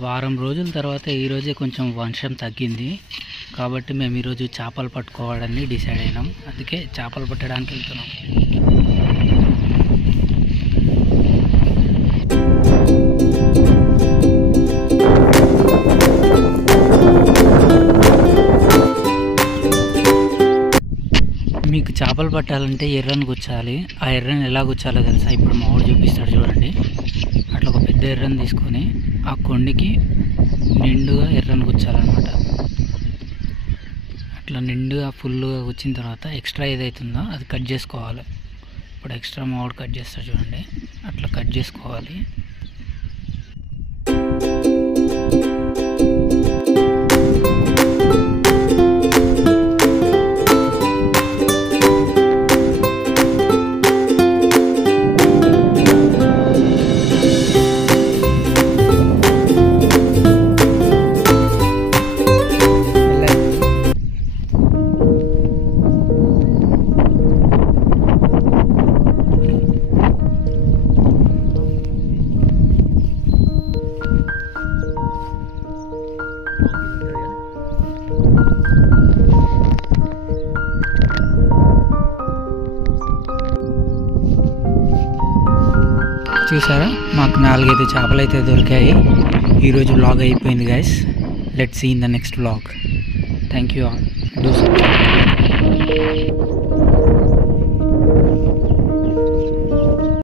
వారం రోజుల తర్వాత ఈరోజే కొంచెం వర్షం తగ్గింది కాబట్టి మేము ఈరోజు చేపలు పట్టుకోవాలని డిసైడ్ అయినాం. అందుకే చేపలు పట్టడానికి వెళ్తున్నాం. మీకు చేపలు పట్టాలంటే ఎర్రని గుచ్చాలి. ఆ ఎర్రని ఎలా గుచ్చాలో తెలుసా? ఇప్పుడు మా వాడు చూపిస్తాడు చూడండి. అట్లా ఒక పెద్ద ఎర్రని తీసుకొని ఆ కొండికి నిండుగా ఎర్రని గుచ్చాలన్నమాట. అట్లా నిండుగా ఫుల్గా గుచ్చిన తర్వాత ఎక్స్ట్రా ఏదైతుందో అది కట్ చేసుకోవాలి. ఇప్పుడు ఎక్స్ట్రా మా వాడు కట్ చేస్తాడు చూడండి. అట్లా కట్ చేసుకోవాలి. చూసారా, మాకు 4-5 చేపలు అయితే దొరికాయి. ఈరోజు వ్లాగ్ అయిపోయింది guys. Let's see in the next vlog. Thank you all. Do subscribe.